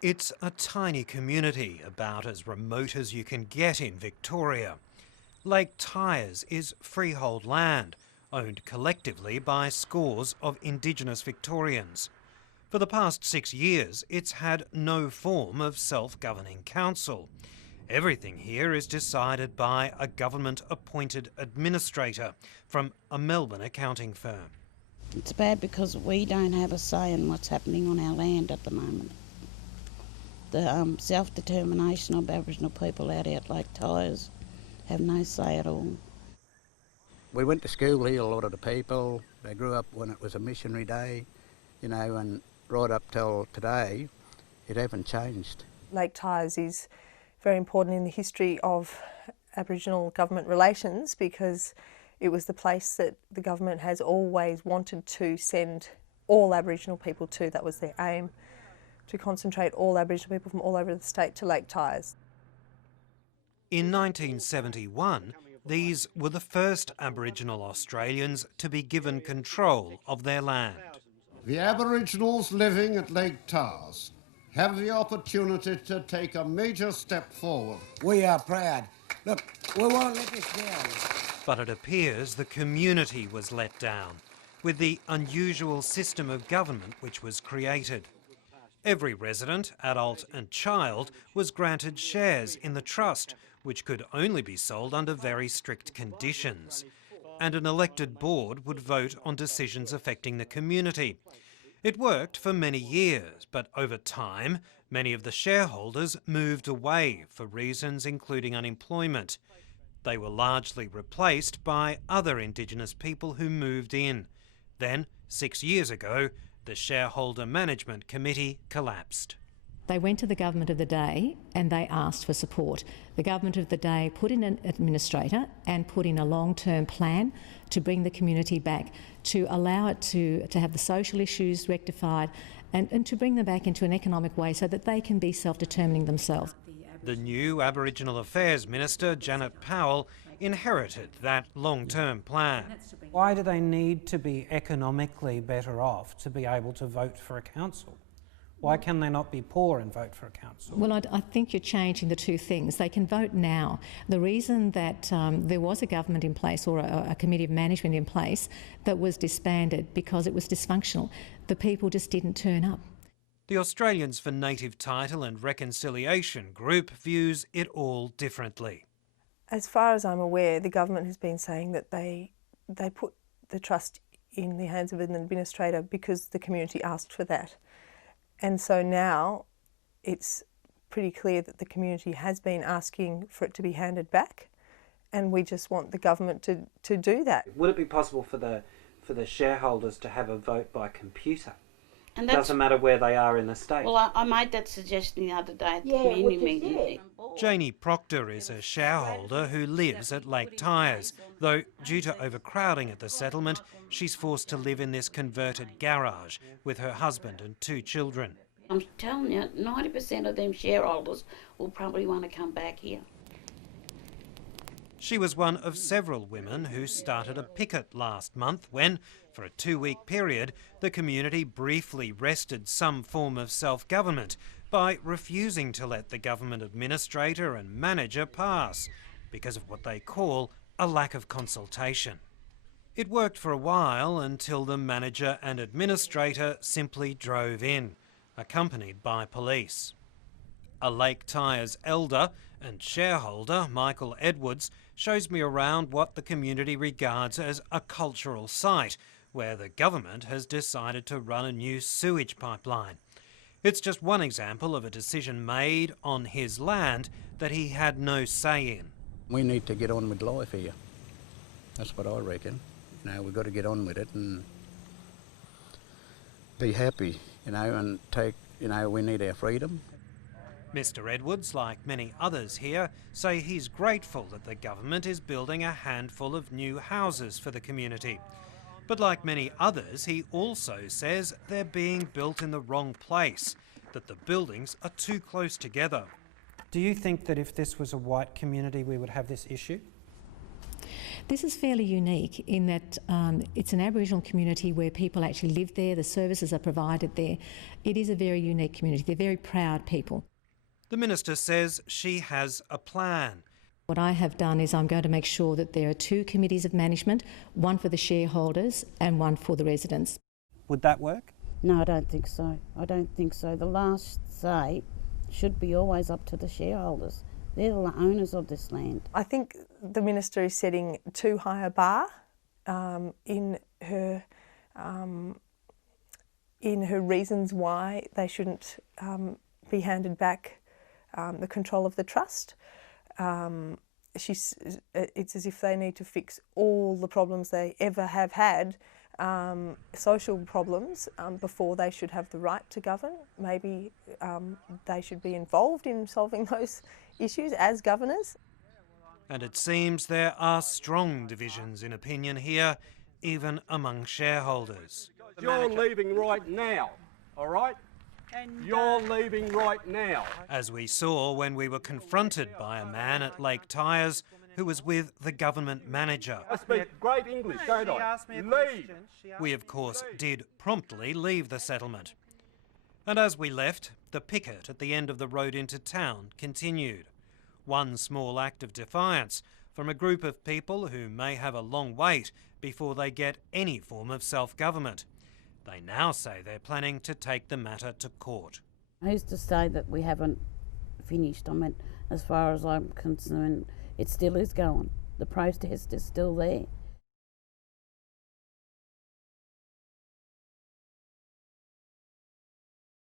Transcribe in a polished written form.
It's a tiny community, about as remote as you can get in Victoria. LakeTyers is freehold land, owned collectively by scores of Indigenous Victorians. For the past 6 years, it's had no form of self-governing council. Everything here is decided by a government-appointed administrator from a Melbourne accounting firm. It's bad because we don't have a say in what's happening on our land at the moment. The self-determination of Aboriginal people out at LakeTyers have no say at all. We went to school here, a lot of the people. They grew up when it was a missionary day, and right up till today, it hasn't changed. LakeTyers is very important in the history of Aboriginal government relations because it was the place that the government has always wanted to send all Aboriginal people to. That was their aim, to concentrate all Aboriginal people from all over the state to LakeTyers. In 1971, these were the first Aboriginal Australians to be given control of their land. The Aboriginals living at LakeTyers have the opportunity to take a major step forward. We are proud. Look, we won't let this down. But it appears the community was let down with the unusual system of government which was created. Every resident, adult and child was granted shares in the trust, which could only be sold under very strict conditions. And an elected board would vote on decisions affecting the community. It worked for many years, but over time, many of the shareholders moved away for reasons including unemployment. They were largely replaced by other Indigenous people who moved in. Then, 6 years ago, the Shareholder Management Committee collapsed. They went to the government of the day and they asked for support. The government of the day put in an administrator and put in a long-term plan to bring the community back, to allow it to have the social issues rectified and to bring them back into an economic way so that they can be self-determining themselves. The new Aboriginal Affairs Minister, Janet Powell, inherited that long-term plan. Why do they need to be economically better off to be able to vote for a council? Why can they not be poor and vote for a council? Well, I think you're changing the two things. They can vote now. The reason that there was a government in place or a committee of management in place that was disbanded because it was dysfunctional. The people just didn't turn up. The Australians for Native Title and Reconciliation group views it all differently. As far as I'm aware, the government has been saying that they put the trust in the hands of an administrator because the community asked for that. And so now it's pretty clear that the community has been asking for it to be handed back, and we just want the government to do that. Would it be possible for the shareholders to have a vote by computer? And It doesn't matter where they are in the state. Well, I made that suggestion the other day at the community meeting. Janie Proctor is a shareholder who lives at LakeTyers, though due to overcrowding at the settlement, she's forced to live in this converted garage with her husband and 2 children. I'm telling you, 90% of them shareholders will probably want to come back here. She was one of several women who started a picket last month when, for a 2-week period, the community briefly wrested some form of self-government by refusing to let the government administrator and manager pass because of what they call a lack of consultation. It worked for a while until the manager and administrator simply drove in, accompanied by police. A LakeTyers elder and shareholder, Michael Edwards, shows me around what the community regards as a cultural site, where the government has decided to run a new sewage pipeline. It's just one example of a decision made on his land that he had no say in. We need to get on with life here. That's what I reckon. We've got to get on with it and be happy, and take, we need our freedom. Mr Edwards, like many others here, say he's grateful that the government is building a handful of new houses for the community. But like many others, he also says they're being built in the wrong place, that the buildings are too close together. Do you think that if this was a white community we would have this issue? This is fairly unique in that it's an Aboriginal community where people actually live there, the services are provided there. It is a very unique community. They're very proud people. The Minister says she has a plan. What I have done is I'm going to make sure that there are 2 committees of management, one for the shareholders and one for the residents. Would that work? No, I don't think so. I don't think so. The last say should be always up to the shareholders. They're the owners of this land. I think the Minister is setting too high a bar in her reasons why they shouldn't be handed back the control of the trust. It's as if they need to fix all the problems they ever have had, social problems, before they should have the right to govern. Maybe they should be involved in solving those issues as governors. And it seems there are strong divisions in opinion here, even among shareholders. You're leaving right now, all right? You're leaving right now. As we saw when we were confronted by a man at LakeTyers who was with the government manager. I speak great English, don't I? Leave! We of course did promptly leave the settlement. And as we left, the picket at the end of the road into town continued. One small act of defiance from a group of people who may have a long wait before they get any form of self-government. They now say they're planning to take the matter to court. Who's to say that we haven't finished? I mean, as far as I'm concerned, it still is going. The protest is still there.